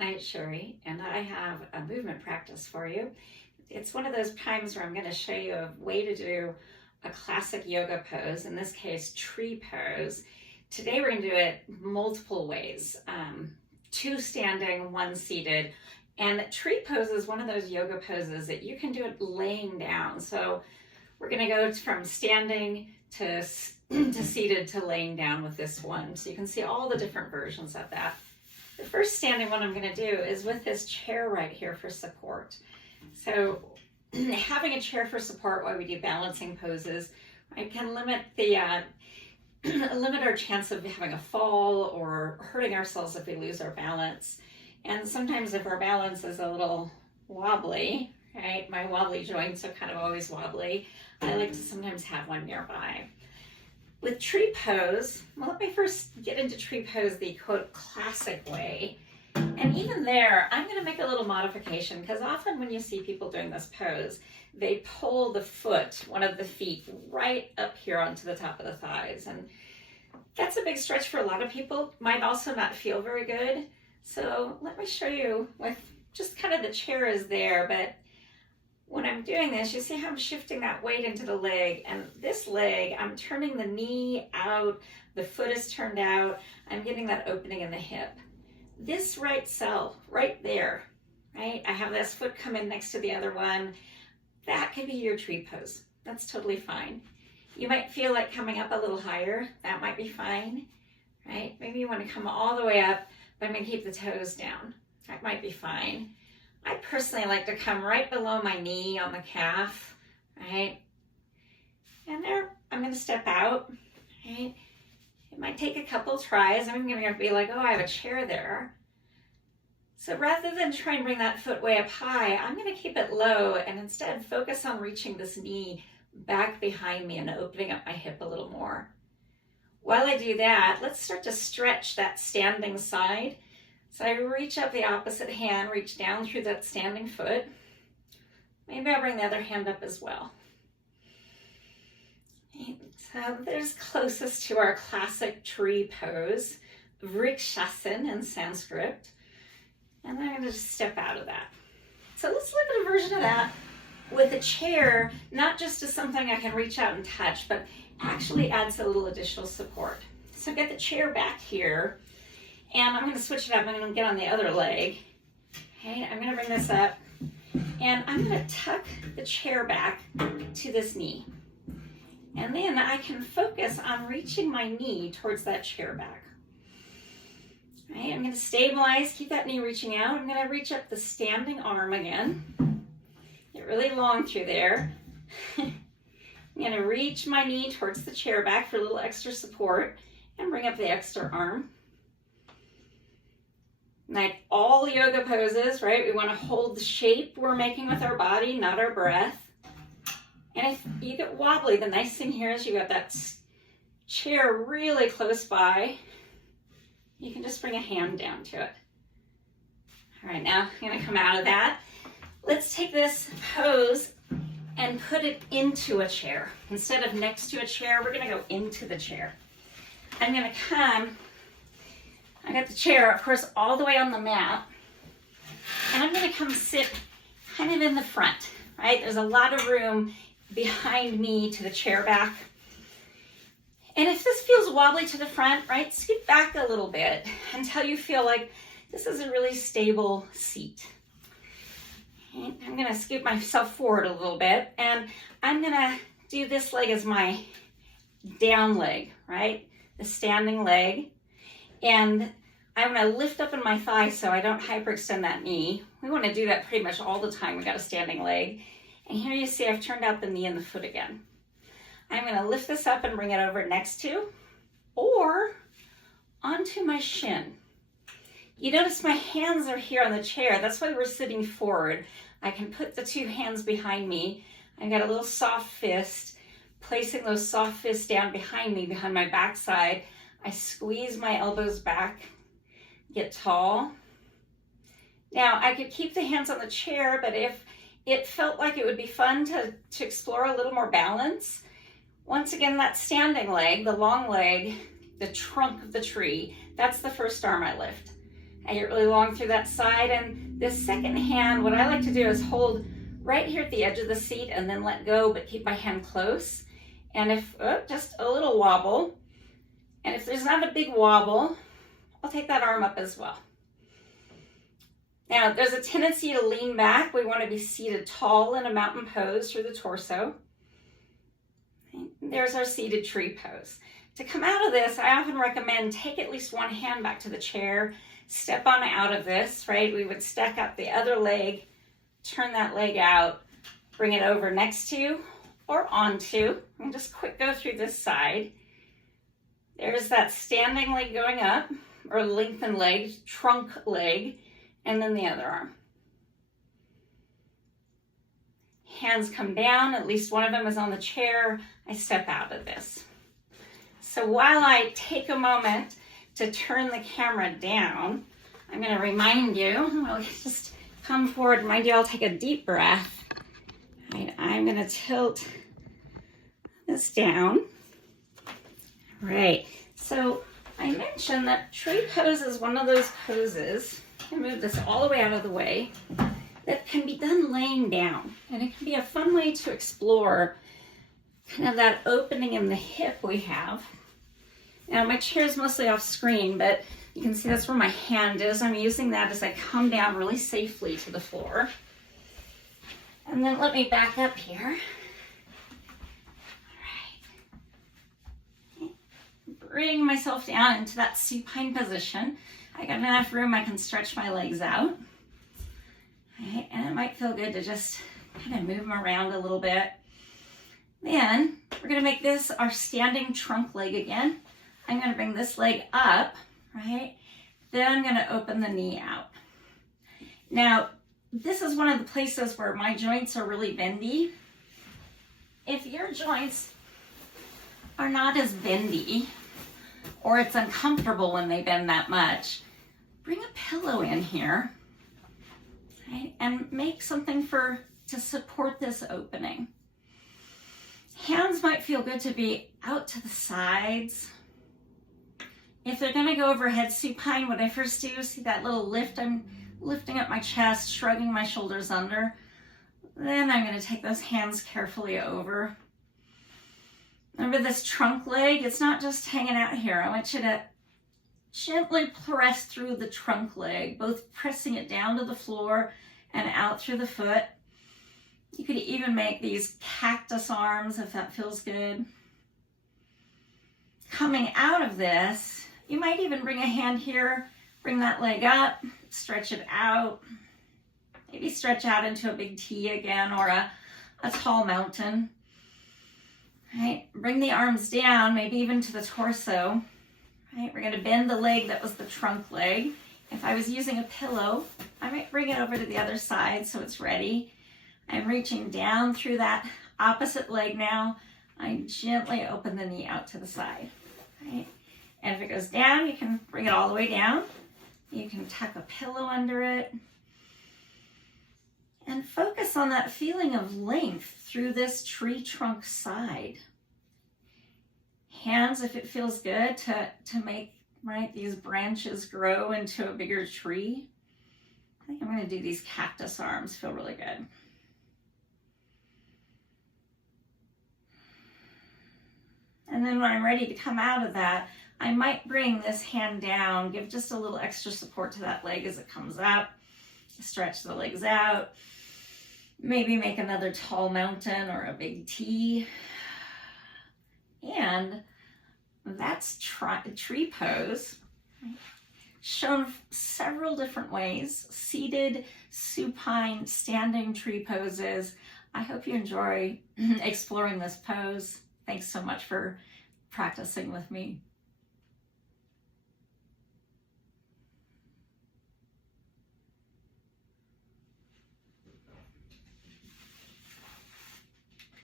Hi, it's Sherry, and I have a movement practice for you. It's one of those times where I'm going to show you a way to do a classic yoga pose, in this case, tree pose. Today we're going to do it multiple ways, 2 standing, 1 seated. And tree pose is one of those yoga poses that you can do it laying down. So we're going to go from standing to seated to laying down with this one. So you can see all the different versions of that. The first standing one I'm going to do is with this chair right here for support. So having a chair for support while we do balancing poses, I can limit our chance of having a fall or hurting ourselves if we lose our balance. And sometimes if our balance is a little wobbly, right? My wobbly joints are kind of always wobbly. I like to sometimes have one nearby. With tree pose, well, let me first get into tree pose the quote classic way. And even there, I'm going to make a little modification because often when you see people doing this pose, they pull the foot, one of the feet, right up here onto the top of the thighs. And that's a big stretch for a lot of people. Might also not feel very good. So let me show you with just kind of the chair is there, but when I'm doing this, you see how I'm shifting that weight into the leg, and this leg, I'm turning the knee out, the foot is turned out, I'm getting that opening in the hip. This right cell, right there, right? I have this foot come in next to the other one. That could be your tree pose. That's totally fine. You might feel like coming up a little higher. That might be fine, right? Maybe you want to come all the way up, but I'm going to keep the toes down. That might be fine. I personally like to come right below my knee on the calf, right? And there, I'm going to step out, right? It might take a couple tries. I'm going to be like, oh, I have a chair there. So rather than try and bring that foot way up high, I'm going to keep it low and instead focus on reaching this knee back behind me and opening up my hip a little more. While I do that, let's start to stretch that standing side. So I reach up the opposite hand, reach down through that standing foot. Maybe I'll bring the other hand up as well. So there's closest to our classic tree pose, Vriksasana in Sanskrit. And I'm going to just step out of that. So let's look at a version of that with a chair, not just as something I can reach out and touch, but actually adds a little additional support. So get the chair back here. And I'm going to switch it up. I'm going to get on the other leg. Okay, I'm going to bring this up. And I'm going to tuck the chair back to this knee. And then I can focus on reaching my knee towards that chair back. All right, I'm going to stabilize, keep that knee reaching out. I'm going to reach up the standing arm again. Get really long through there. I'm going to reach my knee towards the chair back for a little extra support and bring up the extra arm. Like all yoga poses, right? We want to hold the shape we're making with our body, not our breath. And if you get wobbly, the nice thing here is you got that chair really close by. You can just bring a hand down to it. All right, now I'm going to come out of that. Let's take this pose and put it into a chair. Instead of next to a chair, we're going to go into the chair. I'm going to come. I got the chair, of course, all the way on the mat, and I'm going to come sit kind of in the front, right? There's a lot of room behind me to the chair back. And if this feels wobbly to the front, right, scoot back a little bit until you feel like this is a really stable seat. And I'm going to scoot myself forward a little bit, and I'm going to do this leg as my down leg, right? The standing leg. And I'm going to lift up in my thigh so I don't hyperextend that knee. We want to do that pretty much all the time. We got a standing leg. And here you see I've turned out the knee and the foot again. I'm going to lift this up and bring it over next to or onto my shin. You notice my hands are here on the chair. That's why we're sitting forward. I can put the 2 hands behind me. I've got a little soft fist, placing those soft fists down behind me, behind my backside. I squeeze my elbows back, get tall. Now, I could keep the hands on the chair, but if it felt like it would be fun to explore a little more balance, once again, that standing leg, the long leg, the trunk of the tree, that's the first arm I lift. I get really long through that side. And this second hand, what I like to do is hold right here at the edge of the seat and then let go, but keep my hand close. And if, just a little wobble. And if there's not a big wobble, I'll take that arm up as well. Now, there's a tendency to lean back. We want to be seated tall in a mountain pose through the torso. There's our seated tree pose. To come out of this, I often recommend take at least one hand back to the chair, step on out of this, right? We would stack up the other leg, turn that leg out, bring it over next to or onto, and just quick go through this side. There's that standing leg going up, or lengthened leg, trunk leg, and then the other arm. Hands come down, at least one of them is on the chair. I step out of this. So while I take a moment to turn the camera down, I'm going to remind you, I'll just come forward, remind you, I'll take a deep breath. Right, I'm going to tilt this down. All right, so I mentioned that tree pose is one of those poses, I'm going to move this all the way out of the way, that can be done laying down. And it can be a fun way to explore kind of that opening in the hip we have. Now my chair is mostly off screen, but you can see that's where my hand is. I'm using that as I come down really safely to the floor. And then let me back up here. All right. Bring myself down into that supine position. I got enough room, I can stretch my legs out. All right. And it might feel good to just kind of move them around a little bit. Then we're gonna make this our standing trunk leg again. I'm gonna bring this leg up, right? Then I'm gonna open the knee out. Now, this is one of the places where my joints are really bendy. If your joints are not as bendy, or it's uncomfortable when they bend that much, bring a pillow in here, right? And make something to support this opening. Hands might feel good to be out to the sides. If they're gonna go overhead supine, what I first do, see that little lift, I'm lifting up my chest, shrugging my shoulders under. Then I'm gonna take those hands carefully over. Remember this trunk leg, it's not just hanging out here. I want you to gently press through the trunk leg, both pressing it down to the floor and out through the foot. You could even make these cactus arms if that feels good. Coming out of this, you might even bring a hand here, bring that leg up, stretch it out. Maybe stretch out into a big T again, or a tall mountain. Right? Bring the arms down, maybe even to the torso. Right? We're gonna bend the leg that was the trunk leg. If I was using a pillow, I might bring it over to the other side so it's ready. I'm reaching down through that opposite leg now. I gently open the knee out to the side. Right? And if it goes down, you can bring it all the way down. You can tuck a pillow under it. And focus on that feeling of length through this tree trunk side. Hands, if it feels good, to make, right, these branches grow into a bigger tree. I think I'm going to do these cactus arms, feel really good. And then when I'm ready to come out of that, I might bring this hand down, give just a little extra support to that leg as it comes up, stretch the legs out, maybe make another tall mountain or a big T. And that's tree pose, shown several different ways, seated, supine, standing tree poses. I hope you enjoy exploring this pose. Thanks so much for practicing with me.